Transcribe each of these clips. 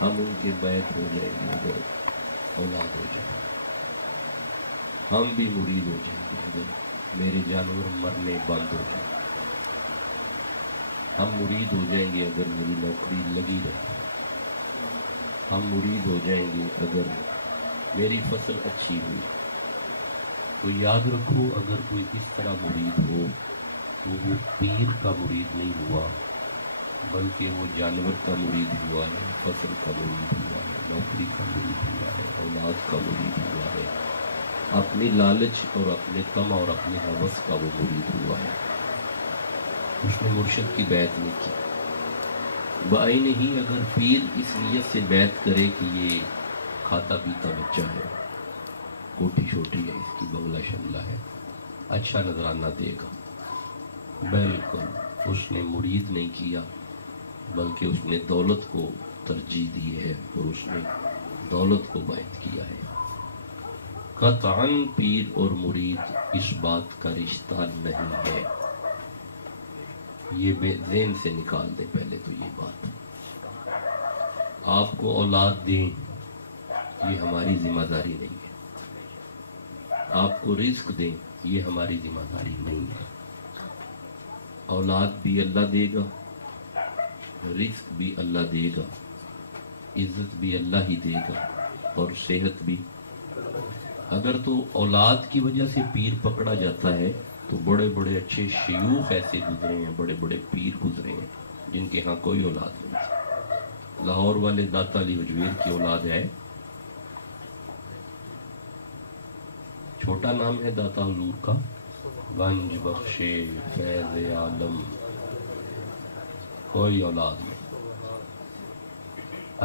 ہم ان کے بیت ہو جائیں گے اگر اولاد ہو جائے، ہم بھی مرید ہو جائیں گے اگر میرے جانور مرنے بند ہو جائیں، ہم مرید ہو جائیں گے اگر میری نوکری لگی رہے، ہم مرید ہو جائیں گے اگر میری فصل اچھی ہوئی۔ تو یاد رکھو، اگر کوئی اس طرح مرید ہو تو وہ پیر کا مرید نہیں ہوا، بلکہ وہ جانور کا مرید ہوا ہے، فصل کا مرید ہوا ہے، نوکری کا مرید ہوا ہے، اولاد کا مرید ہوا ہے، اپنی لالچ اور اپنے طمع اور اپنے ہوس کا وہ مرید ہوا ہے۔ اس نے مرشد کی بیعت نہیں کی۔ بعین ہی اگر پیر اس نیت سے بیعت کرے کہ یہ کھاتا پیتا بچہ ہے، کوٹھی چھوٹی ہے، اس کی بنگلہ شنگلہ ہے، اچھا نذرانہ دے گا، بالکل اس نے مرید نہیں کیا، بلکہ اس نے دولت کو ترجیح دی ہے اور اس نے دولت کو بیعت کیا ہے۔ قطعاً پیر اور مرید اس بات کا رشتہ نہیں ہے، یہ ذہن سے نکال دیں پہلے تو یہ بات۔ آپ کو اولاد دیں یہ ہماری ذمہ داری نہیں ہے، آپ کو رزق دیں یہ ہماری ذمہ داری نہیں ہے۔ اولاد بھی اللہ دے گا، رزق بھی اللہ دے گا، عزت بھی اللہ ہی دے گا، اور صحت بھی۔ اگر تو اولاد کی وجہ سے پیر پکڑا جاتا ہے تو بڑے بڑے اچھے شیوخ ایسے گزرے ہیں، بڑے بڑے پیر گزرے ہیں جن کے ہاں کوئی اولاد نہیں تھی۔ لاہور والے داتا علی حجویر کی اولاد ہے، چھوٹا نام ہے داتا حضور کا، گنج بخشے فیض عالم، کوئی اولاد نہیں۔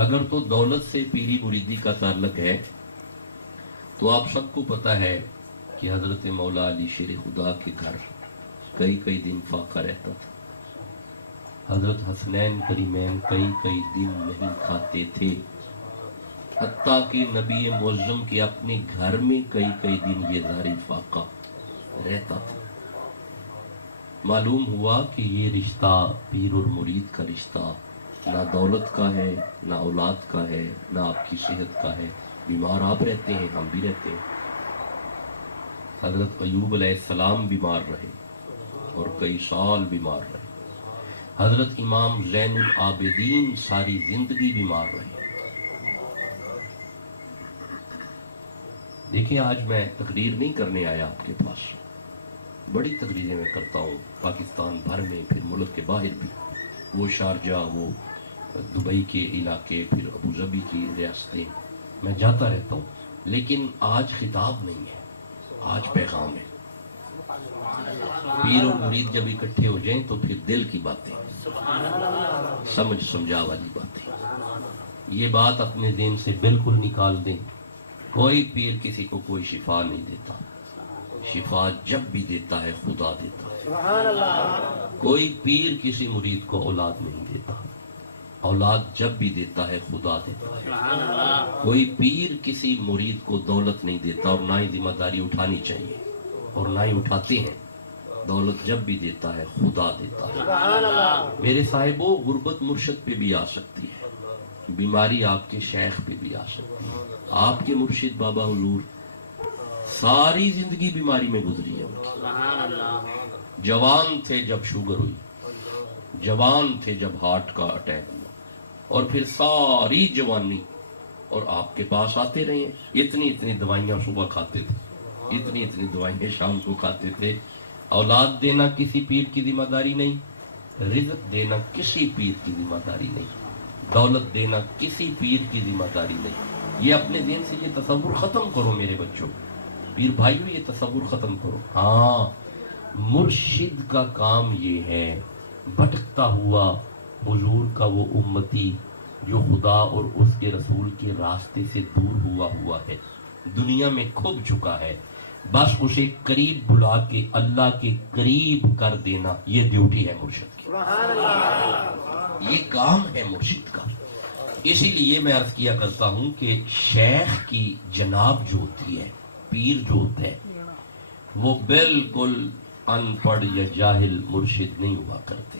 اگر تو دولت سے پیری مریدی کا تعلق ہے تو آپ سب کو پتا ہے کہ حضرت مولا علی شیر خدا کے گھر کئی کئی دن فاقہ رہتا تھا، حضرت حسنین کریمین کئی کئی دن نہیں کھاتے تھے، حتیٰ کہ نبی معظم کے اپنے گھر میں کئی کئی دن یہ ظاہری فاقہ رہتا تھا۔ معلوم ہوا کہ یہ رشتہ پیر اور مرید کا رشتہ نہ دولت کا ہے، نہ اولاد کا ہے، نہ آپ کی صحت کا ہے۔ بیمار آپ رہتے ہیں، ہم بھی رہتے ہیں۔ حضرت ایوب علیہ السلام بیمار رہے اور کئی سال بیمار رہے، حضرت امام زین العابدین ساری زندگی بیمار رہے۔ دیکھیں، آج میں تقریر نہیں کرنے آیا آپ کے پاس، بڑی تقریریں میں کرتا ہوں پاکستان بھر میں، پھر ملک کے باہر بھی، وہ شارجہ، وہ دبئی کے علاقے، پھر ابوظبی کی ریاستیں، میں جاتا رہتا ہوں، لیکن آج خطاب نہیں ہے، آج پیغام ہے۔ پیر اور مرید جب اکٹھے ہو جائیں تو پھر دل کی باتیں، سمجھ سمجھا والی باتیں، یہ بات اپنے ذہن سے بالکل نکال دیں۔ کوئی پیر کسی کو کوئی شفا نہیں دیتا، شفا جب بھی دیتا ہے خدا دیتا ہے۔ کوئی پیر کسی مرید کو اولاد نہیں دیتا، اولاد جب بھی دیتا ہے خدا دیتا ہے۔ کوئی پیر کسی مرید کو دولت نہیں دیتا، اور نہ ہی ذمہ داری اٹھانی چاہیے، اور نہ ہی اٹھاتے ہیں۔ دولت جب بھی دیتا ہے خدا دیتا ہے۔ میرے صاحبوں، غربت مرشد پہ بھی آ سکتی ہے، بیماری آپ کے شیخ پہ بھی آ سکتی ہے۔ آپ کے مرشد بابا حضور ساری زندگی بیماری میں گزری ہے ان کی۔ جوان تھے جب شوگر ہوئی، جوان تھے جب ہارٹ کا اٹیک ہوا، اور پھر ساری جوانی اور آپ کے پاس آتے رہے ہیں۔ اتنی اتنی دوائیاں صبح کھاتے تھے، اتنی اتنی دوائیاں شام کو کھاتے تھے۔ اولاد دینا کسی پیر کی ذمہ داری نہیں، رزق دینا کسی پیر کی ذمہ داری نہیں، دولت دینا کسی پیر کی ذمہ داری نہیں۔ یہ اپنے ذہن سے یہ تصور ختم کرو میرے بچوں، پیر بھائیو، یہ تصور ختم کرو۔ ہاں، مرشد کا کام یہ ہے، بھٹکتا ہوا حضور کا وہ امتی جو خدا اور اس کے رسول کے راستے سے دور ہوا ہے، دنیا میں کھب چکا ہے، بس اسے قریب بلا کے اللہ کے قریب کر دینا، یہ ڈیوٹی ہے مرشد کی، یہ کام ہے مرشد کا۔ اسی لیے میں عرض کیا کرتا ہوں کہ شیخ کی جناب جو ہوتی ہے، پیر جو ہوتا ہے، وہ بالکل ان پڑھ یا جاہل مرشد نہیں ہوا کرتے۔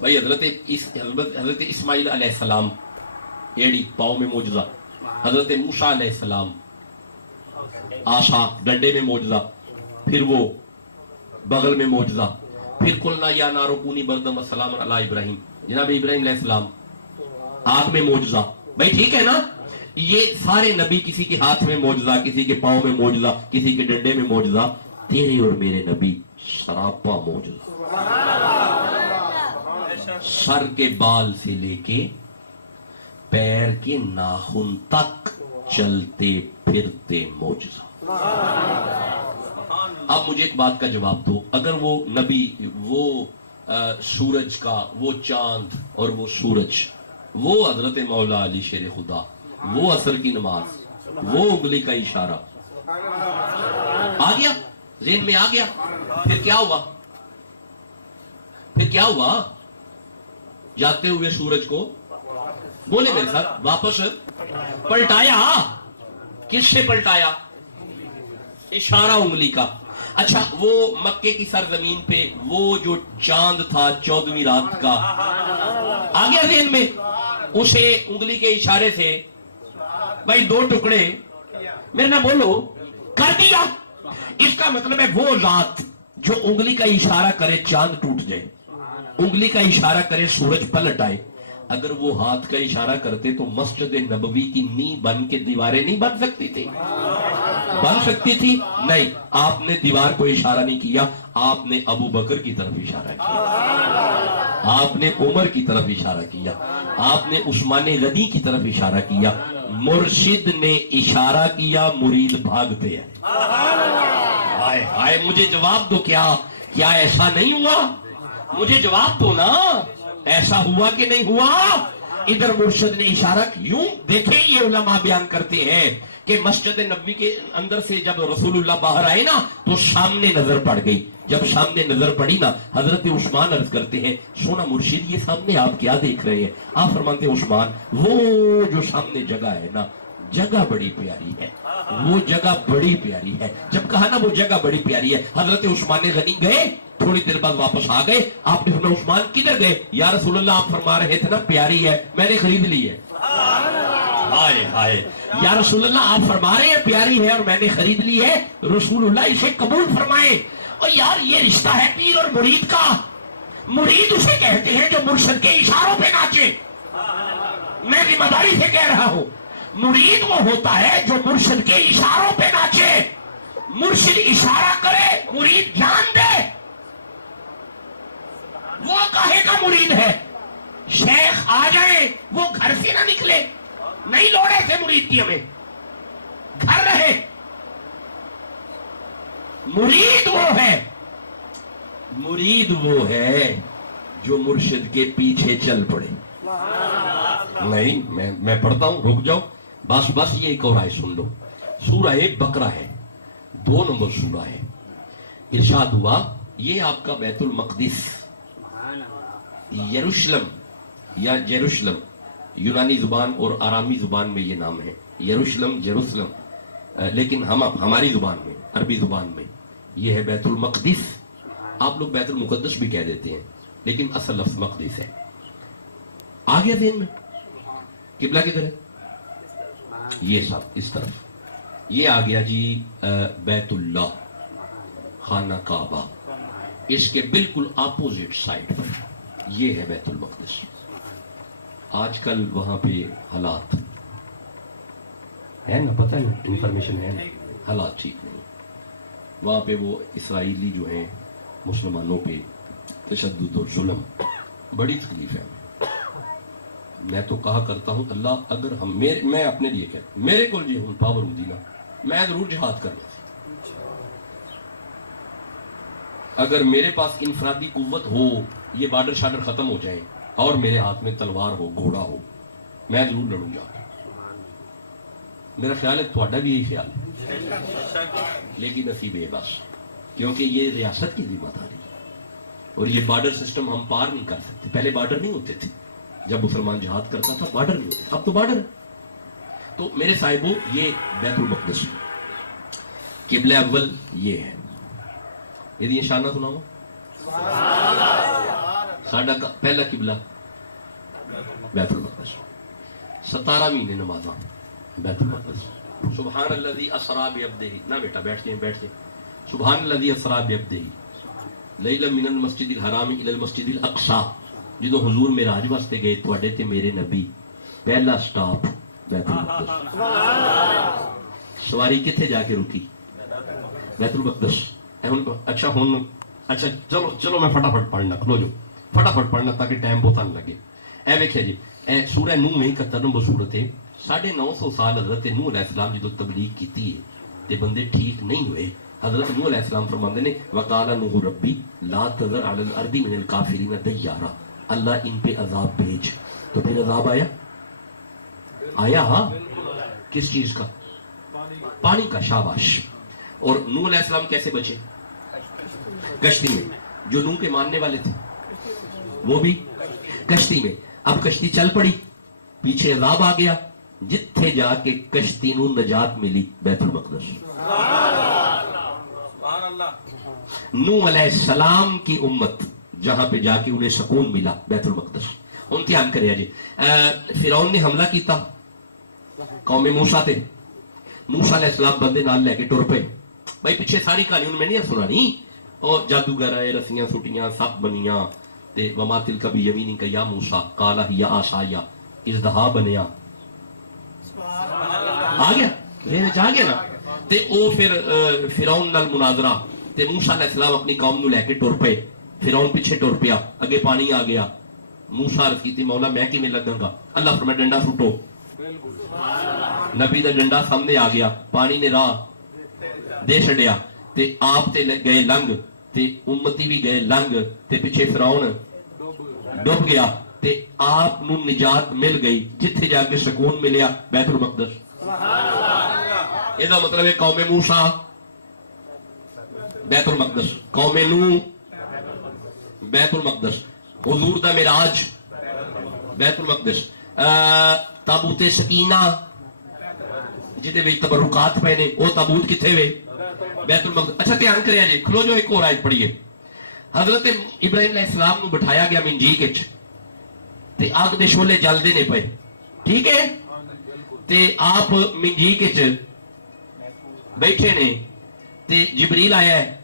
بھائی حضرت اسماعیل علیہ السلام ایڑی پاؤں میں معجزہ، حضرت موسیٰ علیہ السلام آسا ڈنڈے میں معجزہ، پھر وہ بغل میں معجزہ، پھر قلنا یا نارو کونی بردم والسلام علی ابراہیم، جناب ابراہیم علیہ السلام آگ میں معجزہ. بھائی ٹھیک ہے نا، یہ سارے نبی کسی کے ہاتھ میں معجزہ، کسی کے پاؤں میں معجزہ، کسی کے ڈنڈے میں معجزہ. تیرے اور میرے نبی سراپا معجزہ، سر کے بال سے لے کے پیر کے ناخن تک چلتے پھرتے معجزہ. اب مجھے ایک بات کا جواب دو، اگر وہ نبی، وہ سورج کا، وہ چاند اور وہ سورج، وہ حضرت مولا علی شیر خدا، وہ عصر کی نماز، وہ انگلی کا اشارہ آ گیا ذہن میں، آ گیا، پھر کیا ہوا؟ پھر کیا ہوا؟ جاتے ہوئے سورج کو بولے میرے ساتھ واپس پلٹایا. کس سے پلٹایا؟ اشارہ انگلی کا. اچھا وہ مکے کی سرزمین پہ وہ جو چاند تھا 14ویں رات کا، آ گیا ذہن میں، اسے انگلی کے اشارے سے بھائی 2 ٹکڑے، میرے نہ بولو، کر دیا. اس کا مطلب ہے وہ ذات جو انگلی کا اشارہ کرے چاند ٹوٹ جائے، انگلی کا اشارہ کرے سورج پلٹ آئے. اگر وہ ہاتھ کا اشارہ کرتے تو مسجد نبوی کی نیب بن کے دیواریں نہیں بن سکتی تھی؟ بن سکتی تھی؟ نہیں. آپ نے دیوار کو اشارہ نہیں کیا، آپ نے ابو بکر کی طرف اشارہ کیا، آپ نے عمر کی طرف اشارہ کیا، آپ نے عثمان غنی کی طرف اشارہ کیا. مرشد نے اشارہ کیا، مرید بھاگتے ہیں. ہائے ہائے، مجھے جواب دو، کیا ایسا نہیں ہوا؟ مجھے جواب دو نا، ایسا ہوا کہ نہیں ہوا؟ ادھر مرشد نے اشارہ کیوں؟ دیکھیں یہ علماء بیان کرتے ہیں کہ مسجد نبوی کے اندر سے جب رسول اللہ باہر آئے نا تو سامنے نظر پڑ گئی. جب سامنے نظر پڑی نا، حضرت عثمان عرض کرتے ہیں سونا مرشد یہ سامنے آپ کیا دیکھ رہے ہیں؟ آپ فرماتے ہیں عثمان وہ جو سامنے جگہ ہے نا، جگہ بڑی پیاری ہے، وہ جگہ بڑی پیاری ہے. جب کہا نا وہ جگہ بڑی پیاری ہے، حضرت عثمان غنی گئے، تھوڑی دیر بعد واپس آ گئے. آپ نے فرمایا عثمان کدھر گئے؟ یا رسول اللہ آپ فرما رہے تھے نا پیاری ہے، میں نے خرید لی ہے. ہائے ہائے، یا رسول اللہ آپ فرما رہے ہیں پیاری ہے اور میں نے خرید لی ہے، رسول اللہ اسے قبول فرمائے. اور یار یہ رشتہ ہے پیر اور مرید کا. مرید اسے کہتے ہیں جو مرشد کے اشاروں پہ ناچے. میں ذمہ داری سے کہہ رہا ہوں، مرید وہ ہوتا ہے جو مرشد کے اشاروں پہ ناچے. مرشد اشارہ کرے، مرید جان دے، وہ کاہے کا مرید ہے؟ شیخ آ جائے وہ گھر سے نہ نکلے، نہیں لوڑے سے مرید کی ہمیں، گھر رہے. مرید وہ ہے، مرید وہ ہے جو مرشد کے پیچھے چل پڑے. نہیں میں پڑھتا ہوں، رک جاؤ، بس یہ ایک اور آیت سن لو. سورہ بقرہ ہے، 2 نمبر سورہ ہے. ارشاد ہوا یہ آپ کا بیت المقدس، یروشلم یا جیروشلم، یونانی زبان اور آرامی زبان میں یہ نام ہے، یروشلم جیروسلم، لیکن ہماری زبان میں، عربی زبان میں یہ ہے بیت المقدس. آپ لوگ بیت المقدس بھی کہہ دیتے ہیں لیکن اصل لفظ مقدس ہے. آ گیا ذہن میں؟ قبلہ کدھر ہے؟ یہ سب اس طرف، یہ آ گیا جی بیت اللہ، خانہ کعبہ. اس کے بالکل اپوزٹ سائڈ پر یہ ہے بیت المقدس. آج کل وہاں پہ حالات ہے نا، پتہ نا، انفارمیشن ہے نا، حالات ٹھیک نہیں. وہاں پہ وہ اسرائیلی جو ہیں مسلمانوں پہ تشدد اور ظلم، بڑی تکلیف ہے. میں تو کہا کرتا ہوں اللہ اگر میں اپنے لیے کہتا ہوں میرے کو جو پاور ہوتی نا میں ضرور جہاد کرنا تھی. اگر میرے پاس انفرادی قوت ہو، یہ بارڈر شارڈر ختم ہو جائے اور میرے ہاتھ میں تلوار ہو، گھوڑا ہو، میں ضرور لڑوں گا. میرا خیال ہے تھوڑا بھی یہی خیال ہے، لیکن نصیب ہے بس، کیونکہ یہ ریاست کی ذمہ داری اور یہ بارڈر سسٹم ہم پار نہیں کر سکتے. پہلے بارڈر نہیں ہوتے تھے، جب مسلمان جہاد کرتا تھا بارڈر نہیں ہوتے، اب تو بارڈر. تو میرے صاحبوں یہ بیت المقدس، قبلہ اول یہ ہے. یہ شانہ سناؤ، ساڈا پہلا قبلہ بیت المقدس، 17 مہینے نمازاں بیت المقدس. سبحان الذی اسریٰ بعبدہ، نہ بیٹا بیٹھ جائیں. سبحان الذی اسریٰ بعبدہ لیلا من المسجد الحرام الی المسجد الاقصی. جدو حضور معراج واسطے گئے تواڈے تے میرے نبی، پہلا سٹاپ بیت المقدس. سواری کتھے جا کے رکی؟ بیت المقدس. اچھا چلو میں فٹافٹ پڑھنا، کھلو جو فٹافٹ پڑھنا تاکہ ٹائم بہت نہ لگے. اے ویکھیا جی، اے سورہ نوح میں 71 نمبر سورت ہے. 950 سال حضرت نوح علیہ السلام جدو تبلیغ کیتی ہے تے بندے ٹھیک نہیں ہوئے. حضرت نوح علیہ السلام فرماندے نے وقال نوح ربی لا تذر علی الارض من الکافرین دیارا، اللہ ان پہ عذاب بھیج. تو پھر عذاب آیا ہاں. کس چیز کا؟ پانی کا. شاباش. اور نوح علیہ السلام کیسے بچے؟ کشتی میں. جو نوح کے ماننے والے تھے وہ بھی کشتی میں. اب کشتی چل پڑی، پیچھے عذاب آ گیا. جتھے جا کے کشتی نو نجات ملی بیت المقدس. نوح علیہ السلام کی امت جہاں پہ جا کے انہیں سکون ملا بیت المقدس. امتحان کریا جی. فرعون نے حملہ کیتا قوم موسیٰ تے. موسیٰ علیہ السلام بندے نال لے کے ٹر پے. بھائی پیچھے ساری کہانی انہوں میں نہیں سنانی. اور جادوگر آئے، رسیاں سٹیاں، سب بنیاں تے وما تلک بیمینک یا موسیٰ قال ہی عصائی اذھبا بنیا. آ گیا میرے چ آ گیا نا. تے او پھر فرعون نال مناظرہ تے موسیٰ علیہ السلام اپنی قوم نو لے کے ٹر پے. فرعون پیچھے ٹر پیا، اگے پانی آ گیا. موسیٰ عرض کیتی مولا میں کیویں لگاں گا؟ اللہ فرمایا ڈنڈا سٹو. نبی دا ڈنڈا سامنے آ گیا، پانی نے راہ دے چھڈیا تے آپ تے گئے لنگ تے امتی بھی گئے لنگ تے پیچھے فرعون ڈوب گیا تے آپ نو نجات مل گئی. جتھے جا کے سکون ملیا بیت المقدس. یہ مطلب ہے قوم موسیٰ بیت المقدس، قوم نوح بیت المقدس، حضور دا معراج بیت المقدس، تابوت سکینہ جہدے وچ تبرکات پے نے وہ تابوت کتھے وے؟ بیت المقدس. اچھا دھیان کریا جی، کھلو جو ایک اور آیت پڑھیے. حضرت ابراہیم علیہ السلام نو بٹھایا گیا منجیک وچ تے آگ دے شولے جلدے نے پے، ٹھیک ہے؟ تے آپ منجیک وچ بیٹھے نے تے جبریل آیا ہے.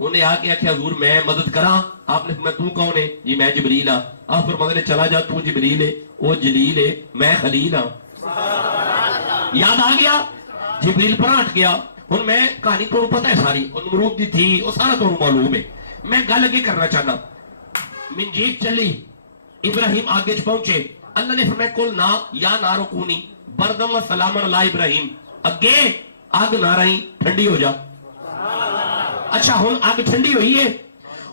انہیں آ کے آخیا حضور میں مدد کراں؟ آپ نے فرمایا تو کون ہے؟ جی میں جبریل ہاں. آپ فرماتے نے چلا جا، تو جبریل ہے، وہ جلیل ہے، میں خلیل ہاں. یاد آ گیا؟ جبریل پر ہٹ گیا. ہن میں کہانی تو پتہ ہے ساری، نمرود دی تھی، وہ سارا تو معلوم ہے. میں گل اگے کرنا چاہنا. منجیک چلی، ابراہیم آگے پہنچے. اللہ نے فرمایا کل نا یا نارو کونی بردم و سلام علی ابراہیم. اگے آگ نہ رہی، ٹھنڈی ہو جا. اچھا ہن آگ ٹھنڈی ہوئی ہے.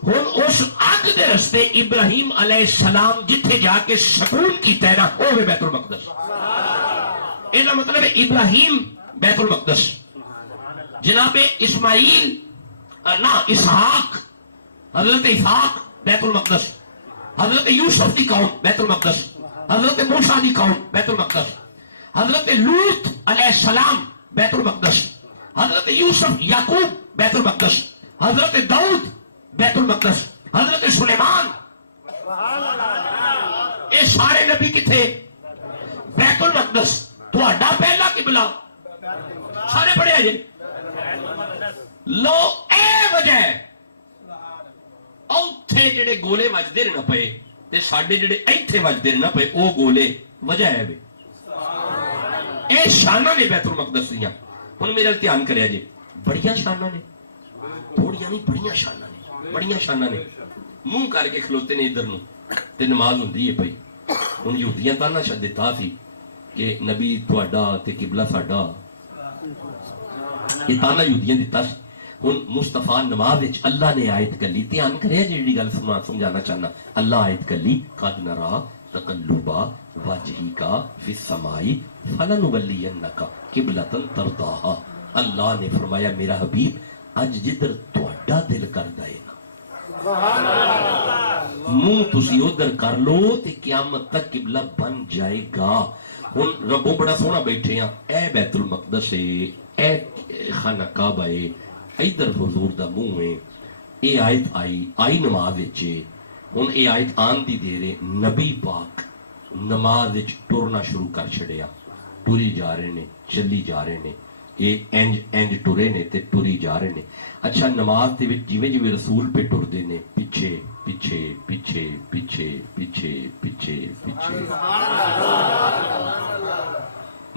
ہن اس آگ دے رستے ابراہیم علیہ السلام جتھے جا کے سکون کیتا ہے نا وہ ہے بیت المقدس. یہ مطلب ہے ابراہیم بیت المقدس، جناب اسماعیل نہ اسحاق، حضرت اسحاق بیت المقدس، حضرت یوسف دی قوم بیت المقدس، حضرت موسیٰ دی قوم بیت المقدس، حضرت لوط علیہ السلام بیت المقدس، حضرت یوسف یعقوب بیت المقدس، حضرت داؤد بیت المقدس، حضرت سلیمان. اے سارے نبی کتھے؟ بیت المقدس. تہاڈا پہلا قبلہ سارے پڑھے جی. لو اے وجہ ہے اوتھے جڑے گولے وجدے نہ پئے تے ساڈے جڑے ایتھے وجدے نہ پئے او گولے وجہ ہے وے. اے شاناں نے بیت المقدس دیاں. ہن میرا دھیان کریا جی، بڑیاں شاناں نے، تھوڑیاں نہیں، بڑیاں شاناں نے، بڑیاں شاناں نے. منہ کر کے کھلوتے نے ادھر نو تے نماز ہوندی ہے پئی. ہن یہودیاں تانا شد دتا سی کہ نبی تہاڈا تے قبلہ ساڈا، یہ تانا یہودیاں دتا سی. ہن مصطفیٰ نماز وچ اللہ نے آیت کلی. دھیان کریا جیڑی گل سمجھانا چاہنا. اللہ آیت کلی قد نرا تقلب وجهک فی السماء فلنولینک قبلۃ ترضاها. اللہ نے فرمایا میرا حبیب اج جدھر تہاڈا دل کردا ہے منہ تسی ادھر کر لو تے قیامت تک قبلہ بن جائے گا. ہن ربوں بڑا سونا بیٹھے ہیں. اے بیت المقدس ہے، اے خانہ کعبہ ہے، ادھر حضور دا منہ ہے. اے آیت آئی نماز وچ ہن یہ آیت آن دی دیر ہے نبی پاک نماز وچ ٹرنا شروع کر چھڑیا، ٹری جا رہے نے، چلی جا رہے نے، یہ انج ٹرے نے تے ٹری جا رہے نے۔ اچھا نماز دے وچ جویں جویں رسول پہ ٹردے نے، پیچھے پیچھے پیچھے پیچھے پیچھے پیچھے پیچھے۔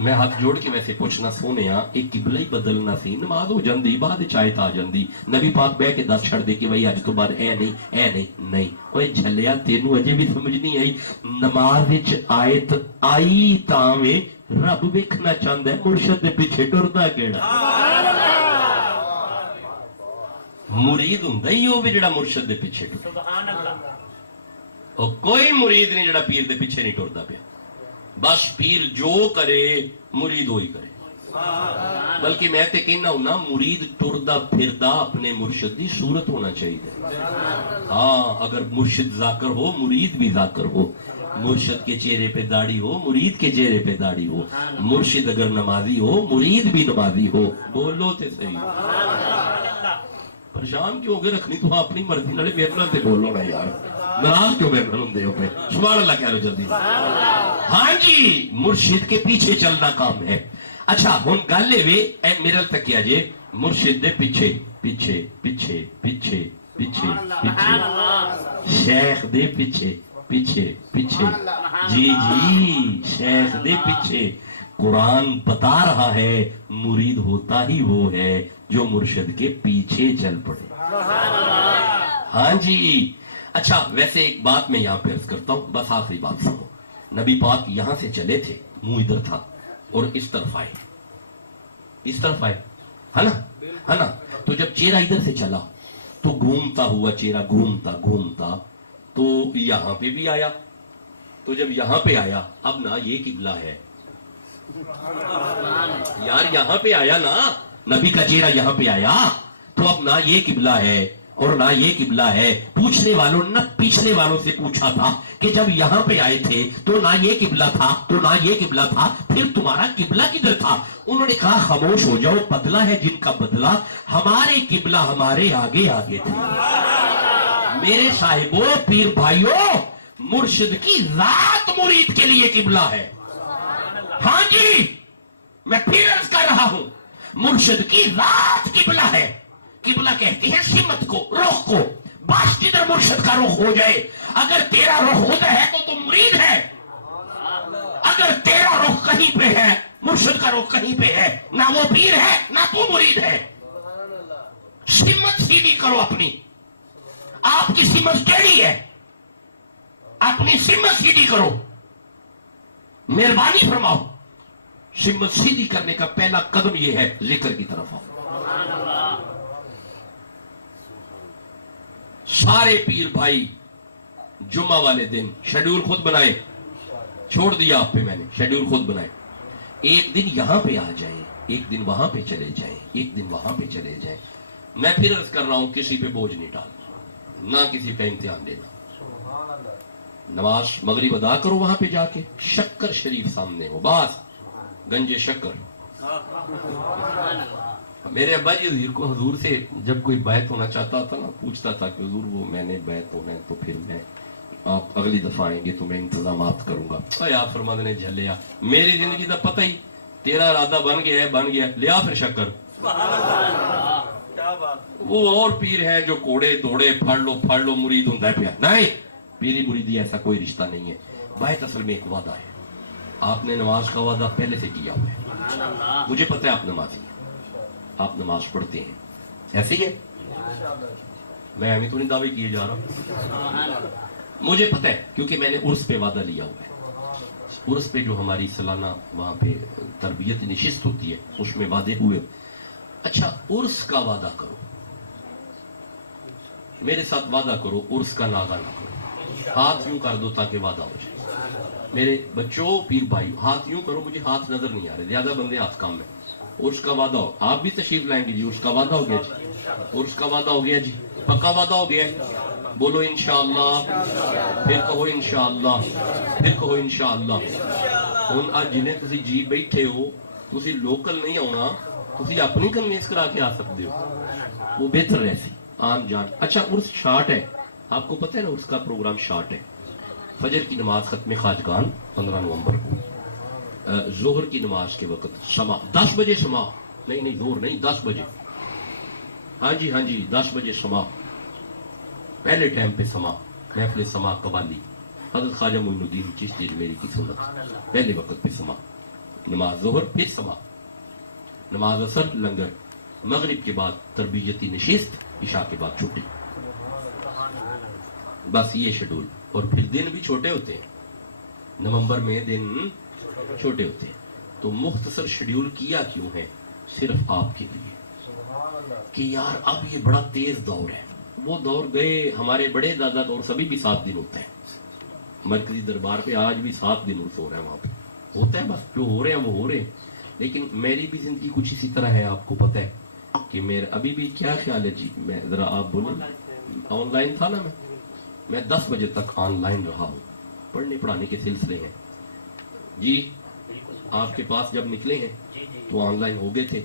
میں ہاتھ جوڑ کے ویسے پوچھنا سونے ایک قبلہ ہی بدلنا سی، نماز ہو جاندی، بعد چایت آ جاندی، نبی پاک بہ کے دس چھڑ دے کہ بھائی اج تو بعد اے نہیں اوے جھلیا تینوں اجے بھی سمجھ نہیں آئی۔ نماز وچ آیت آئی تاں وے رب ویکھنا چاہندا ہے مرشد دے پیچھے ٹردا کیڑا۔ مرید ہوندا ہی وہ بھی جڑا مرشد دے پیچھے ٹردا۔ سبحان اللہ۔ اور کوئی مرید نہیں جڑا پیر دے پیچھے نہیں ٹردا پیا، بس پیر جو کرے مرید وہی کرے۔ بلکہ میں تے کہنا ہوں نا مرید ٹردا پھردا اپنے مرشد دی صورت ہونا چاہیے۔ ہاں اگر مرشد ذاکر ہو مرید بھی ذاکر ہو، مرشد کے چہرے پہ داڑھی ہو مرید کے چہرے پہ داڑھی ہو، مرشد اگر نمازی ہو مرید بھی نمازی ہو۔ بولو تے صحیح، پریشان کیوں گے رکھنی تو اپنی مرضی نالے میرے نال تے بولو نا یار، ناراض کیوں میرے نال ہوندے ہو پہ؟ سبحان اللہ کہہ لو جلدی۔ ہاں جی مرشد کے پیچھے چلنا کام ہے۔ اچھا ہن گل اے میرے تک کیا جے مرشد دے پیچھے پیچھے پیچھے پیچھے پیچھے پیچھے، شیخ دے پیچھے پیچھے پیچھے، جی شیخ دے پیچھے۔ قرآن بتا رہا ہے مرید ہوتا ہی وہ ہے جو مرشد کے پیچھے چل پڑے۔ ہاں جی۔ اچھا ویسے ایک بات میں یہاں پہ عرض کرتا ہوں، بس آخری بات سنو۔ نبی پاک یہاں سے چلے تھے، منہ ادھر تھا اور اس طرف آئے، اس طرف آئے، ہے نا؟ تو جب چہرہ ادھر سے چلا تو گھومتا ہوا چہرہ گھومتا تو یہاں پہ بھی آیا۔ تو جب یہاں پہ آیا اب نا یہ قبلہ ہے یار، یہاں پہ آیا نا نبی کا چہرہ یہاں پہ آیا تو اب نہ یہ قبلہ ہے اور نہ یہ قبلہ ہے۔ پوچھنے والوں نے پچھلے والوں سے پوچھا تھا کہ جب یہاں پہ آئے تھے تو نہ یہ قبلہ تھا تو نہ یہ قبلہ تھا، پھر تمہارا قبلہ کدھر تھا؟ انہوں نے کہا خاموش ہو جاؤ، بدلہ ہے جن کا بدلہ، ہمارے قبلہ ہمارے آگے آگے تھے۔ میرے صاحبوں پیر بھائیوں، مرشد کی ذات مرید کے لیے قبلہ ہے۔ ہاں جی میں پھر عرض کر رہا ہوں، مرشد کی ذات قبلہ ہے۔ قبلہ کہتے ہیں سمت کو، رخ کو، بس جدھر مرشد کا رخ ہو جائے۔ اگر تیرا رخ ادھر ہے تو تم مرید ہے، اگر تیرا رخ کہیں پہ ہے، مرشد کا رخ کہیں پہ ہے، نہ وہ پیر ہے نہ تو مرید ہے۔ سمت سیدھی کرو اپنی، آپ کی سمت کیڑی ہے؟ اپنی سمت سیدھی کرو، مہربانی فرماؤ۔ سمت سیدھی کرنے کا پہلا قدم یہ ہے ذکر کی طرف آؤ۔ سارے پیر بھائی جمعہ والے دن شیڈیول خود بنائے، چھوڑ دیا آپ پہ میں نے، شیڈیول خود بنائے، ایک دن یہاں پہ آ جائیں، ایک دن وہاں پہ چلے جائیں، ایک دن وہاں پہ چلے جائیں۔ میں پھر عرض کر رہا ہوں کسی پہ بوجھ نہیں ڈالنا، نہ کسی پہ امتحان دینا۔ نماز مغرب ادا کرو وہاں پہ جا کے، شکر شریف سامنے ہو، بس گنج شکر۔ میرے ابا جی حضور سے جب کوئی بیعت ہونا چاہتا تھا نا، پوچھتا تھا کہ حضور وہ میں نے بیعت ہونا ہے تو پھر میں آپ اگلی دفعہ آئیں گے تو میں انتظامات کروں گا۔ اے آپ فرماتے نے جھلیا میری زندگی دا پتہ ہی، تیرا ارادہ بن گیا ہے، بن گیا، لیا پھر شکر۔ وہ اور پیر ہے جو کوڑے دوڑے پھڑ لو مرید ہوں پیا، نہیں، پیری مریدی ایسا کوئی رشتہ نہیں ہے۔ بیعت اصل میں ایک وعدہ ہے، آپ نے نماز کا وعدہ پہلے سے کیا ہوا ہے، مجھے پتہ ہے آپ نمازی ہیں، آپ نماز پڑھتے ہیں، ایسے ہی ہے، میں ہمیں تو نہیں دعوے کیے جا رہا، مجھے پتہ ہے کیونکہ میں نے عرس پہ وعدہ لیا ہوا ہے۔ عرس پہ جو ہماری سالانہ وہاں پہ تربیت نشست ہوتی ہے اس میں وعدے ہوئے۔ اچھا عرس کا وعدہ کرو، میرے ساتھ وعدہ کرو، عرس کا ناغہ نہ کرو، ہاتھ یوں کر دو تاکہ وعدہ ہو جائے۔ میرے بچوں پیر بھائی ہاتھ یوں کرو، مجھے ہاتھ نظر نہیں آ رہے، زیادہ بندے ہاتھ کام ہے۔ عرس کا وعدہ ہو، آپ بھی تشریف لائیں گے جی، عرس کا وعدہ ہو گیا جی، عرس کا وعدہ ہو گیا جی، پکا وعدہ ہو گیا ہے، بولو انشاءاللہ، پھر کہو انشاءاللہ، پھر کہو انشاءاللہ۔ ہن آج جنہیں تسی جی بیٹھے ہو، تسی لوکل نہیں ہونا، تسی اپنی کنوینس کرا کے آ سکتے ہو، وہ بہتر رہسی آن جان۔ اچھا عرس شارٹ ہے، آپ کو پتہ ہے نا اس کا پروگرام شارٹ ہے. فجر کی نماز ختم خواجگان 15 نومبر کو، ظہر کی نماز کے وقت سما 10 بجے سما، نہیں ظہر نہیں 10 بجے، ہاں جی 10 بجے سما، پہلے ٹائم پہ سما، محفل سما قوالی حضرت خواجہ معین الدین چشتی اجمیری کی سنت، پہلے وقت پہ سما، نماز ظہر پھر سما، نماز اثر لنگر، مغرب کے بعد تربیتی نشست، عشاء کے بعد چھٹی. بس یہ شیڈول. اور پھر دن بھی چھوٹے ہوتے ہیں، نومبر میں دن چھوٹے ہوتے ہیں. تو مختصر شیڈول کیا کیوں ہے؟ صرف آپ کے لیے کہ یار اب یہ بڑا تیز دور ہے. وہ دور گئے، ہمارے بڑے دادا دور سبھی بھی 7 دن ہوتے ہیں. مرکزی دربار پہ آج بھی 7 دن عرس ہو رہا ہے، وہاں پہ ہوتا ہے. بس جو ہو رہے ہیں وہ ہو رہے ہیں. لیکن میری بھی زندگی کچھ اسی طرح ہے. آپ کو پتہ ہے کہ میرا ابھی بھی کیا خیال ہے جی؟ میں ذرا آپ بولیں. آن لائن تھا نا، میں 10 بجے تک آن لائن رہا ہوں. پڑھنے پڑھانے کے سلسلے ہیں جی. آپ کے پاس جب نکلے ہیں تو آن لائن ہو گئے تھے.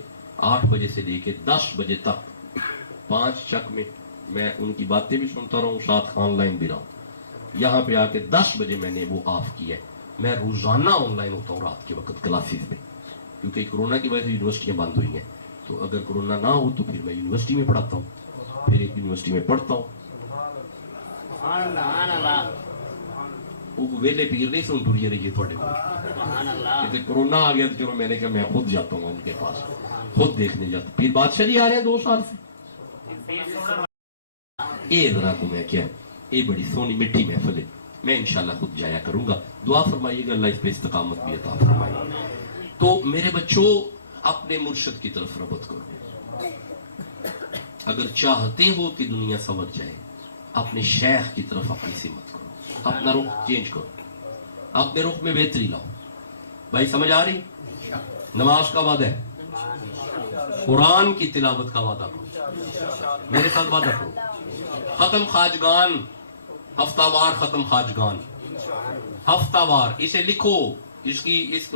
8 بجے سے لے کے 10 بجے تک 5 چک میں ان کی باتیں بھی سنتا رہا ہوں، ساتھ آن لائن بھی رہا ہوں. یہاں پہ آ کے 10 بجے میں نے وہ آف کیا ہے. میں روزانہ آن لائن ہوتا ہوں رات کے وقت کلاسز میں، کیونکہ کورونا کی وجہ سے یونیورسٹیاں بند ہوئی ہیں. تو اگر کورونا نہ ہو تو پھر میں یونیورسٹی میں پڑھاتا ہوں، پھر ایک یونیورسٹی میں پڑھتا ہوں. وہ ویلے پیر نہیں سن ٹوری رہی ہے. کورونا آ گیا تو چلو میں نے کہا میں خود جاتا ہوں ان کے پاس، خود دیکھنے جاتا ہوں. پیر بادشاہ جی آ رہے ہیں 2 سال سے. اے ذرا کو میں کیا، اے بڑی سونی مٹھی محفل ہے. میں انشاءاللہ خود جایا کروں گا. دعا فرمائیے گا اللہ اس پہ استقامت بھی عطا فرمائے. تو میرے بچوں اپنے مرشد کی طرف رغبت کرو. اگر چاہتے ہو کہ دنیا سنور جائے، اپنے شیخ کی طرف اپنی سمت کرو، اپنا رخ چینج کرو، اپنے رخ میں بہتری لاؤ. بھائی سمجھ آ رہی؟ نماز کا وعدہ ہے، قرآن کی تلاوت کا وعدہ کرو، میرے ساتھ وعدہ کرو. ختم خواجگان، ہفتہ وار ختم خواجگان، ہفتہ وار. اسے لکھو.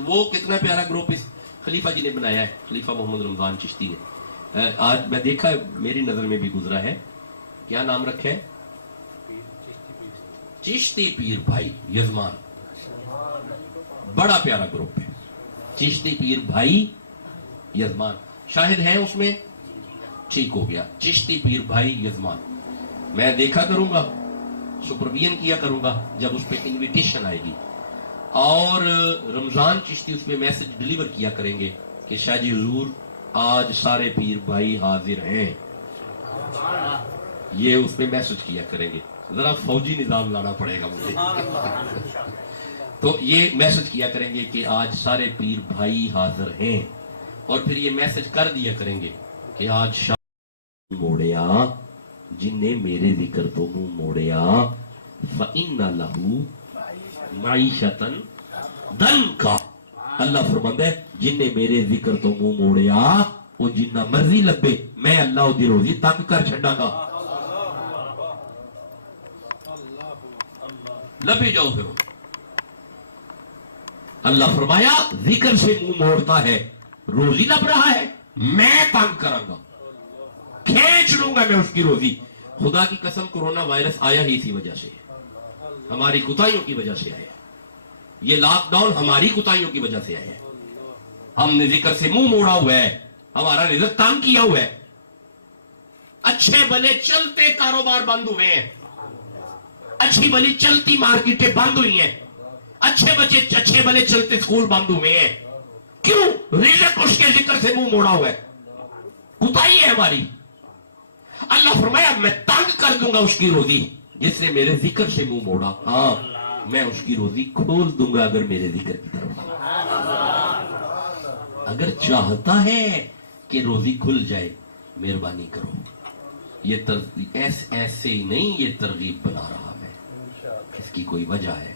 وہ کتنا پیارا گروپ اس خلیفہ جی نے بنایا ہے، خلیفہ محمد رمضان چشتی نے. آج میں دیکھا، میری نظر میں بھی گزرا ہے. کیا نام رکھا ہے؟ چشتی پیر بھائی یزمان. بڑا پیارا گروپ ہے چشتی پیر بھائی یزمان. شاہد ہیں اس میں؟ ٹھیک ہو گیا. چشتی پیر بھائی یزمان. میں دیکھا کروں گا، سپرویژن کیا کروں گا جب اس پہ انویٹیشن آئے گی. اور رمضان چشتی اس میں میسج ڈیلیور کیا کریں گے کہ شاہ جی حضور آج سارے پیر بھائی حاضر ہیں. یہ اس میں میسج کیا کریں گے. ذرا فوجی نظام لانا پڑے گا مجھے. تو یہ میسج کیا کریں گے کہ آج سارے پیر بھائی حاضر ہیں. اور پھر یہ میسج کر دیا کریں گے کہ آج شام موڑیا جن نے میرے ذکر تو منہ موڑیا فَإِنَّ لَهُ مَعِيشَةً دَنْكَ. اللہ فرماندا ہے جن نے میرے ذکر تو منہ موڑیا وہ جنہ مرضی لبے میں اللہ دی روزی تنگ کر چھڈاں گا. لبے جاؤ پھر. اللہ فرمایا ذکر سے منہ موڑتا ہے روزی لب رہا ہے میں تنگ کراں گا، کھینچ لوں گا میں اس کی روزی. خدا کی قسم کورونا وائرس آیا ہی اسی وجہ سے، ہماری کوتاہیوں کی وجہ سے آیا. یہ لاک ڈاؤن ہماری کوتاہیوں کی وجہ سے آیا. ہم نے ذکر سے منہ موڑا ہوا ہے، ہمارا رزق تنگ کیا ہوا ہے. اچھے بھلے چلتے کاروبار بند ہوئے ہیں، اچھی بھلی چلتی مارکیٹیں بند ہوئی ہیں، اچھے بھلے چلتے اسکول بند ہوئے ہیں. کیوں؟ رزق اس کے ذکر سے منہ موڑا ہوا ہے. کوتاہی ہے ہماری. اللہ فرمایا میں تنگ کر دوں گا اس کی روزی جس نے میرے ذکر سے منہ موڑا. ہاں میں اس کی روزی کھول دوں گا اگر میرے ذکر کی طرف. اگر چاہتا ہے کہ روزی کھل جائے مہربانی کرو. یہ ایسے ہی نہیں، یہ ترغیب بنا رہا میں. اس کی کوئی وجہ ہے.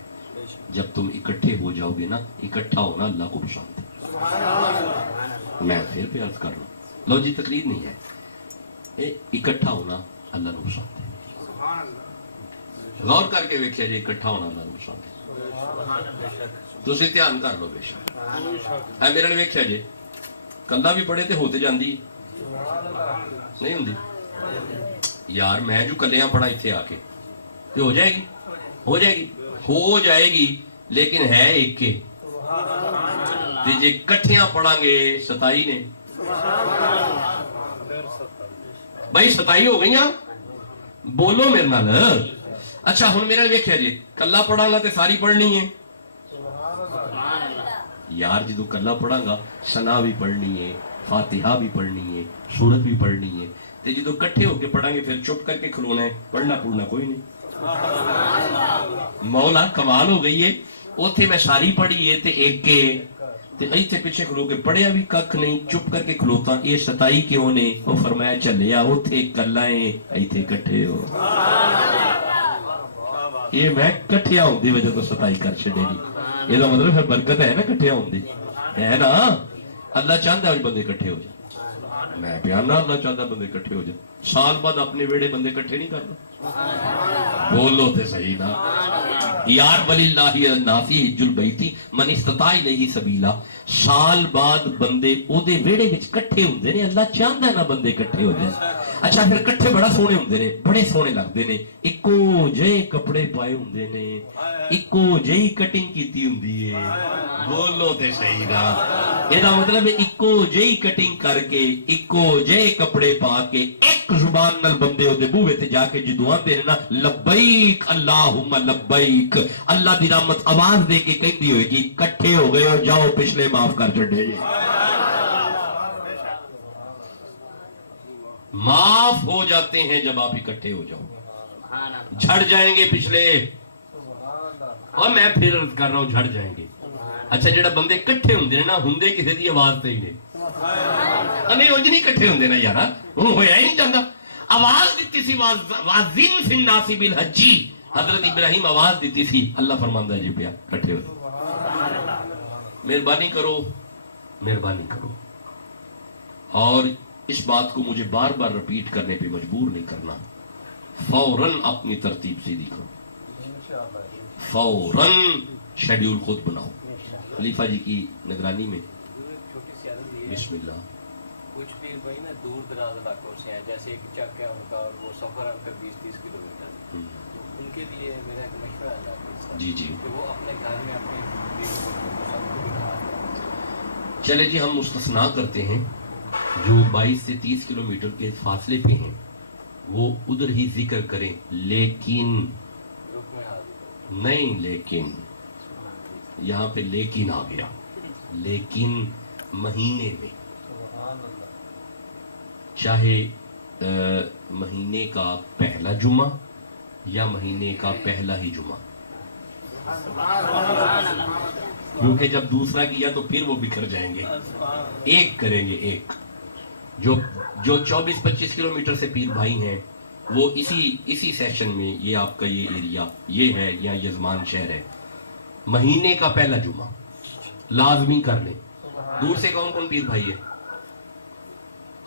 جب تم اکٹھے ہو جاؤ گے نا، اکٹھا ہونا اللہ کو پسند ہے. میں پھر بھی عرض کر رہا ہوں، لو جی تقریر نہیں ہے، اکٹھا ہونا اللہ کو پسند ہے. غور کر کے ویکھیا جی اکٹھا ہونا اللہ کو پسند ہے. تسی دھیان کر لو. بے شک اے میرے نے ویکھیا جی کلا بھی پڑھے تے ہوتے جاندی نہیں ہوندی. یار میں جو کلیاں پڑھا اتنے آ کے تو ہو جائے گی، ہو جائے گی، ہو جائے گی، لیکن ہے ایک کے جی کٹھیاں پڑھا گے 27 نے بھائی 27 ہو گئی، بولو میرے نال۔ اچھا ہن میرا ویکھیا جی کلا پڑھا گا تے ساری پڑھنی ہے یار، جدو کلا پڑھا گا ثنا بھی پڑھنی ہے، فاتحہ بھی پڑھنی ہے، سورت بھی پڑھنی ہے، تے جدو کٹھے ہو کے پڑھیں گے پھر چپ کر کے کھلونا ہے، پڑھنا پڑھنا کوئی نہیں۔ مولا کمال ہو گئی ہے، اوتھے میں ساری پڑھی ہے تے ایک کے تے ایتھے پیچھے کھلو کے پڑھیا بھی ککھ نہیں، چپ کر کے کھلوتا، یہ 27 کیوں نے؟ وہ فرمایا چلیا اوتھے کلا ہے ایتھے کٹھے ہو، یہ میں کٹھیا ہوں دی وجہ تو 27 کر چھڑے گی، یہ مطلب پھر برکت ہے نا کٹھیا ہوں دی ہے نا۔ اللہ چاہتا ہے بندے کٹھے ہو جائیں، میں پیانا اللہ چاہتا ہے بندے کٹھے ہو جائیں، سال بعد اپنے ویڑے بندے کٹھے نہیں کرنا، بولو تے صحیح نا یار، وللہ الناسی حج البیت من استطاع الیہ سبیلا، سال بعد بندے او دے ویڑے وچ کٹھے ہوندے نے، اللہ چاہندا ہے نا بندے کٹھے ہو جائیں۔ اچھا پھر کٹھے بڑا سونے ہوندے نے، بڑے سونے لگدے نے، اکو جے کپڑے پائے ہوندے نے، اکو جے کٹنگ کیتی ہوندی ہے، بولو تے صحیح نا، یہ مطلب اکو جے کٹنگ کر کے اکو جے کپڑے پا کے ایک زبان نال بندے او دے بوئے تے جا کے جدو آندے نے نا لبیک اللہم لبیک، اللہ دی رحمت آواز دے کے کہندی ہوئے گی کٹھے ہو گئے ہو جاؤ پچھلے معاف کر چھڈے جی، معاف ہو جاتے ہیں جب آپ اکٹھے ہو جاؤ، جھڑ جائیں گے پچھلے، اور میں پھر عرض کر رہا ہوں جھڑ جائیں گے۔ اچھا جڑا بندے کٹھے ہوندے نے نا ہوندے کسی دی آواز تے ہی نے، نہیں انج نہیں کٹھے ہوندے نا یارا، انہوں ہویا ہی نہیں چاہتا، آواز دیتی سی وازن فی الناس بالحج، حضرت ابراہیم آواز دیتی سی، اللہ فرماندا ہے جی پیا کٹھے ہو، مہربانی کرو مہربانی کرو، اور اس بات کو مجھے بار بار رپیٹ کرنے پہ مجبور نہیں کرنا، فوراً اپنی ترتیب سیدھی کرو، فوراً شیڈیول خود بناؤ، خلیفہ جی کی نگرانی میں، بسم اللہ۔ کچھ پیر بھائی نا دور دراز علاقوں سے ہیں، جیسے ایک چک ہے ان کا اور وہ سفر ہے ان کا 20-30 کلومیٹر، ان کے لیے میرا ایک مشورہ ہے جی جی کہ وہ اپنے گھر میں اپنے چلے جی ہم مستثنا کرتے ہیں جو 22 سے 30 کلومیٹر کے فاصلے پہ ہیں وہ ادھر ہی ذکر کریں، لیکن نہیں، لیکن یہاں پہ لیکن آ گیا، لیکن مہینے میں چاہے مہینے کا پہلا جمعہ یا مہینے کا پہلا ہی جمعہ، کیونکہ جب دوسرا کیا تو پھر وہ بکھر جائیں گے، ایک کریں گے، ایک جو 24-25 کلومیٹر سے پیر بھائی ہیں وہ اسی سیشن میں، یہ آپ کا یہ ایریا یہ ہے یا یزمان شہر ہے، مہینے کا پہلا جمعہ لازمی کر لیں۔ دور سے کون کون پیر بھائی ہے؟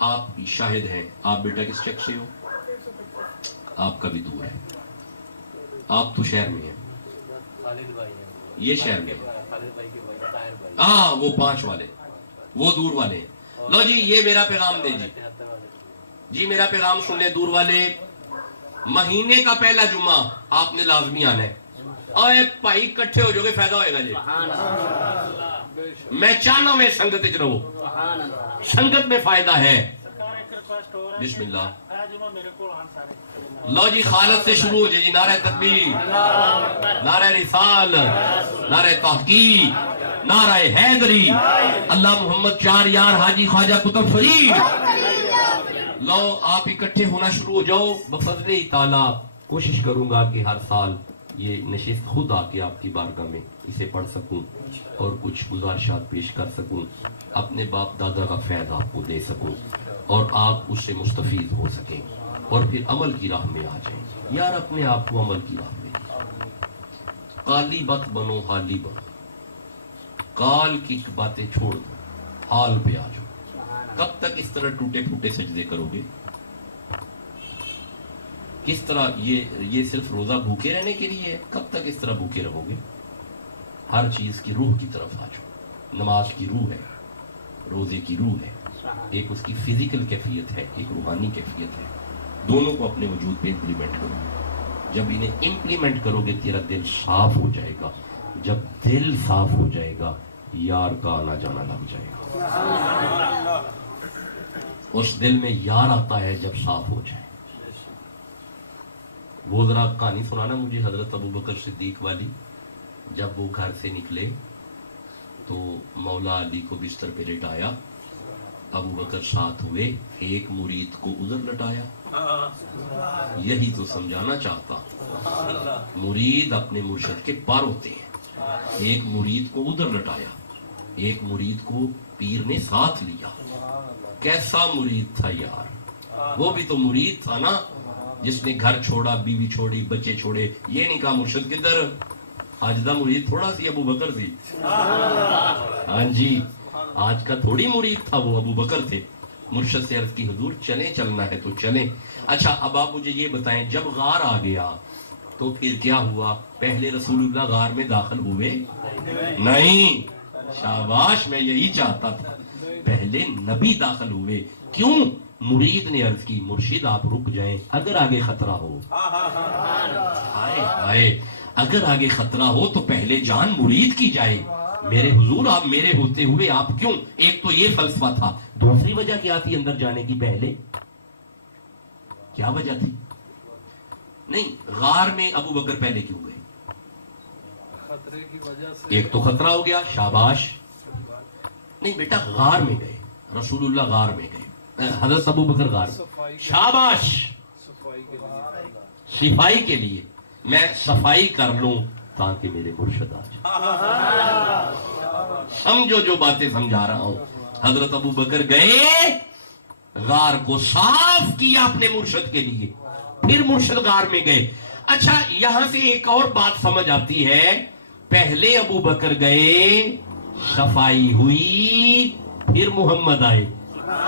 آپ شاہد ہیں، آپ بیٹا کس چک سے ہو؟ آپ کا بھی دور ہے، آپ تو شہر میں ہیں، یہ شہر میں وہ 5 والے وہ دور والے ہیں۔ لو جی یہ میرا پیغام دیں جی میرا پیغام سن لیں دور والے، مہینے کا پہلا جمعہ آپ نے لازمی آنا ہے، اوے بھائی کٹھے ہو جو گے فائدہ ہوئے گا جی، میں چاہنا میں سنگت اچ رہو، سنگت میں فائدہ ہے، بسم اللہ۔ لو جی خالد سے شروع ہو جائے جی، نعرہ تکبیر، نعرہ رسال، نعرہ تحقیق، نعرہ حیدری، اللہ محمد 4 یار حاجی خواجہ قطب فرید۔ لو آپ اکٹھے ہونا شروع ہو جاؤ، بفضل تعالیٰ کوشش کروں گا کہ ہر سال یہ نشست خود آ کے آپ کی بارگاہ میں اسے پڑھ سکوں اور کچھ گزارشات پیش کر سکوں، اپنے باپ دادا کا فیض آپ کو دے سکوں اور آپ اس سے مستفید ہو سکیں اور پھر عمل کی راہ میں آ جائیں۔ یار اپنے آپ کو عمل کی راہ میں، قالی بت بنو حالی بنو، قال کی باتیں چھوڑ دو، حال پہ آ جاؤ۔ کب تک اس طرح ٹوٹے پھوٹے سجدے کرو گے؟ کس طرح یہ صرف روزہ بھوکے رہنے کے لیے ہے؟ کب تک اس طرح بھوکے رہو گے؟ ہر چیز کی روح کی طرف آ جاؤ، نماز کی روح ہے، روزے کی روح ہے، ایک اس کی فزیکل کیفیت ہے، ایک روحانی کیفیت ہے، دونوں کو اپنے وجود پہ امپلیمنٹ کرو۔ جب انہیں امپلیمنٹ کرو گے تیرا دل صاف ہو جائے گا. جب دل صاف ہو جائے گا یار کا آنا جانا لگ جائے گا. اس دل میں یار آتا ہے جب صاف ہو جائے. وہ ذرا کہانی سنانا مجھے حضرت ابو بکر صدیق والی. جب وہ گھر سے نکلے تو مولا علی کو بستر پہ لٹایا, ابو بکر ساتھ ہوئے, ایک مرید کو ادھر لٹایا. یہی تو سمجھانا چاہتا ہوں, مرید اپنے مرشد کے پار ہوتے ہیں. ایک مرید کو ادھر لٹایا, ایک مرید کو پیر نے ساتھ لیا. کیسا مرید تھا یار, وہ بھی تو مرید تھا نا, جس نے گھر چھوڑا, بیوی چھوڑی, بچے چھوڑے. یہ نہیں کہا مرشد کدھر, آج دا مرید تھوڑا سی ابو بکر تھی. ہاں جی, آج کا تھوڑی مرید تھا, وہ ابو بکر تھے. مرشد سے عرض کی حضور چلیں, چلنا ہے تو چلیں. اچھا اب آپ مجھے یہ بتائیں, جب غار آ گیا تو پھر کیا ہوا؟ پہلے رسول اللہ غار میں داخل ہوئے نہیں. شاباش, میں یہی چاہتا تھا, پہلے نبی داخل ہوئے. کیوں؟ مرید نے عرض کی مرشد آپ رک جائیں, اگر آگے خطرہ ہو. ہائے ہائے, اگر آگے خطرہ ہو تو پہلے جان مرید کی جائے. میرے حضور آپ میرے ہوتے ہوئے آپ کیوں؟ ایک تو یہ فلسفہ تھا. دوسری وجہ کیا تھی اندر جانے کی؟ پہلے کیا وجہ تھی؟ نہیں, غار میں ابو بکر پہلے کیوں گئے؟ خطرے کی وجہ سے. ایک تو خطرہ ہو گیا, شاباش. نہیں بیٹا, غار میں گئے, رسول اللہ غار میں گئے, حضرت ابو بکر غار میں. شاباش, صفائی کے لیے. میں صفائی کر لوں تاکہ میرے مرشد آ جائے. سمجھو جو باتیں سمجھا رہا ہوں. حضرت ابو بکر گئے, غار کو صاف کیا اپنے مرشد کے لیے, پھر مرشد غار میں گئے. اچھا یہاں سے ایک اور بات سمجھ آتی ہے, پہلے ابو بکر گئے, صفائی ہوئی, پھر محمد آئے.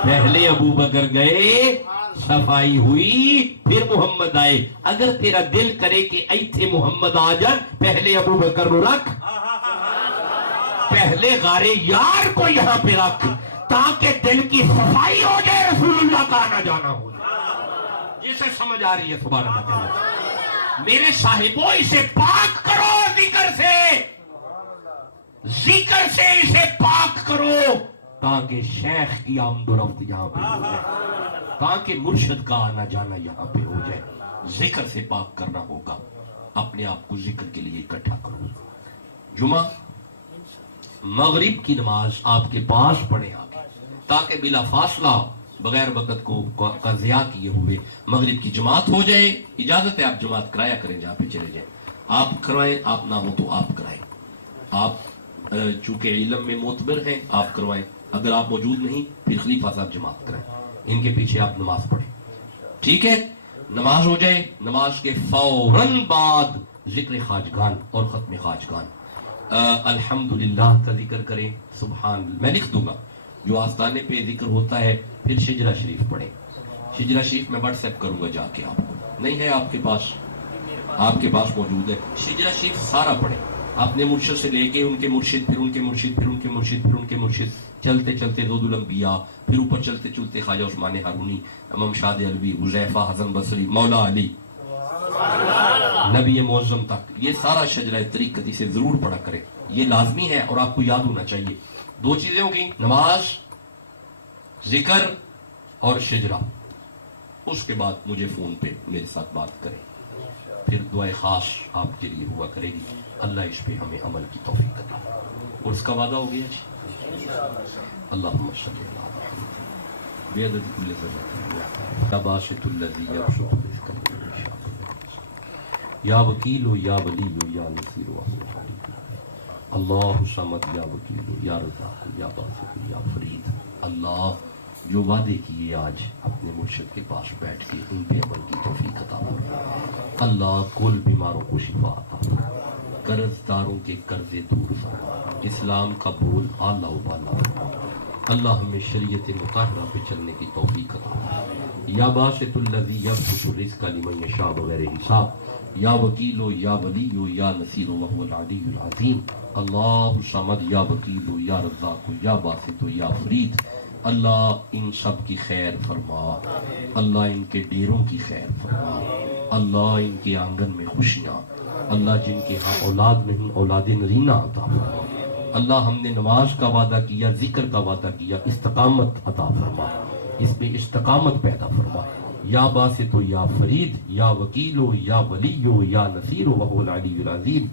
پہلے ابو بکر گئے, صفائی ہوئی, پھر محمد آئے. اگر تیرا دل کرے کہ ایتھے محمد آ جائے, پہلے ابو بکر نو رکھ, پہلے غارے یار کو یہاں پہ رکھ, تاکہ دل کی صفائی ہو جائے, رسول اللہ کا آنا جانا ہو جائے. جسے سمجھ آ رہی ہے سبحان اللہ. میرے صاحبوں, اسے پاک کرو ذکر سے, ذکر سے اسے پاک کرو, تاکہ شیخ کی آمد و رفت یہاں پہ ہو جائے, تاکہ مرشد کا آنا جانا یہاں پہ ہو جائے. ذکر سے پاک کرنا ہوگا. اپنے آپ کو ذکر کے لیے اکٹھا کرو. جمعہ مغرب کی نماز آپ کے پاس پڑھیں آگے, تاکہ بلا فاصلہ بغیر وقت کا ضیاع کیے ہوئے مغرب کی جماعت ہو جائے. اجازت ہے آپ جماعت کرایا کریں, جہاں پہ چلے جائیں. آپ کروائیں, آپ نہ ہو تو آپ کرائیں. آپ چونکہ علم میں معتبر ہیں آپ کروائیں, اگر آپ موجود نہیں پھر خلیفہ صاحب جماعت کریں, ان کے پیچھے آپ نماز پڑھیں. ٹھیک ہے, نماز ہو جائے, نماز کے فوراً بعد ذکر خواجگان اور ختم خواجگان, الحمدللہ کا ذکر کریں. سبحان اللہ میں لکھ دوں گا, جو آستانے پہ ذکر ہوتا ہے. پھر شجرہ شریف پڑھیں. شجرہ شریف میں واٹس ایپ کروں گا جا کے, آپ کو نہیں ہے آپ کے پاس, آپ کے پاس موجود ہے. شجرہ شریف سارا پڑھیں, اپنے مرشد سے لے کے ان کے مرشد, پھر ان کے مرشد, پھر ان کے مرشد, پھر ان کے مرشد, چلتے چلتے زود الانبیاء, پھر اوپر چلتے چلتے خواجہ عثمان ہارونی, امام شاد علوی, حذیفہ, حسن بصری, مولا علی, نبی معظم تک. یہ سارا شجرہ طریقت سے ضرور پڑھا کریں, یہ لازمی ہے اور آپ کو یاد ہونا چاہیے. دو چیزیں ہوگی, نماز, ذکر اور شجرہ. اس کے بعد مجھے فون پہ میرے ساتھ بات کریں, پھر دعائے خاص آپ کے لیے ہوا کرے گی. اللہ اس پہ ہمیں عمل کی توفیق دے. اور اس کا وعدہ ہو گیا جی. اللہم صلی اللہ علیہ وسلم بیعدد کل ذرۃ یا باسط الذی یبسط رزق لمن یشاء یا وکیل یا ولی یا نصیر اللہ صمد یا وکیل یا رزاق یا باسط یا فرید. اللہ جو وعدے کیے آج اپنے مرشد کے پاس بیٹھ کے ان پہ عمل کی توفیق عطا فرما. اللہ کل بیماروں کو شفا عطا فرما, قرض داروں کے قرضے دور فرما, اسلام کا بول اعلیٰ و بالا فرما. اللہ ہمیں شریعت مطہرہ پہ چلنے کی توفیق عطا فرما. یا باسط الذی یبسط الرزق لمن یشاء بغیر حساب یا وکیل یا ولی یا نصیر وهو العلی العظیم. اللہ صمد یا وکیل یا رزاق یا باسط یا فرید. اللہ ان سب کی خیر فرما, اللہ ان کے ڈیروں کی خیر فرما. اللہ ان کے آنگن میں خوشیاں، اللہ جن کے ہاں اولاد نہیں اولاد نرینہ عطا فرما، اللہ ہم نے نماز کا وعدہ کیا، ذکر کا وعدہ کیا، استقامت عطا فرما، اس پہ استقامت پیدا فرما، یا باسط یا فرید یا وکیل یا ولی یا نصیر وهو العلی العظیم۔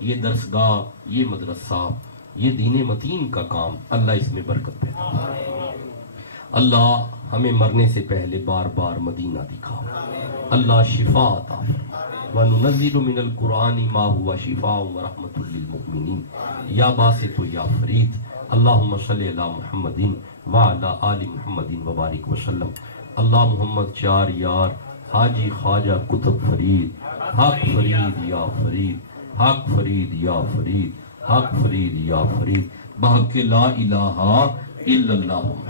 یہ درسگاہ، یہ مدرسہ، یہ دین متین کا کام، اللہ اس میں برکت پیدا فرما۔ اللہ ہمیں مرنے سے پہلے بار بار مدینہ دکھاؤ، اللہ شفا عطا فرما، وَنُنَزِّلُ مِنَ الْقُرْآنِ مَا هُوَ شِفَاءٌ وَرَحْمَةٌ لِّلْمُؤْمِنِينَ یا باسط یا فرید۔ اللہم صلی علی محمد وعلی آل محمد وبارک وسلم۔ اللہ محمد چار یار حاجی خواجہ قطب فرید، حق فرید یا فرید، حق فرید یا فرید، حق فرید یا فرید، بحق لا الہ الا اللہ۔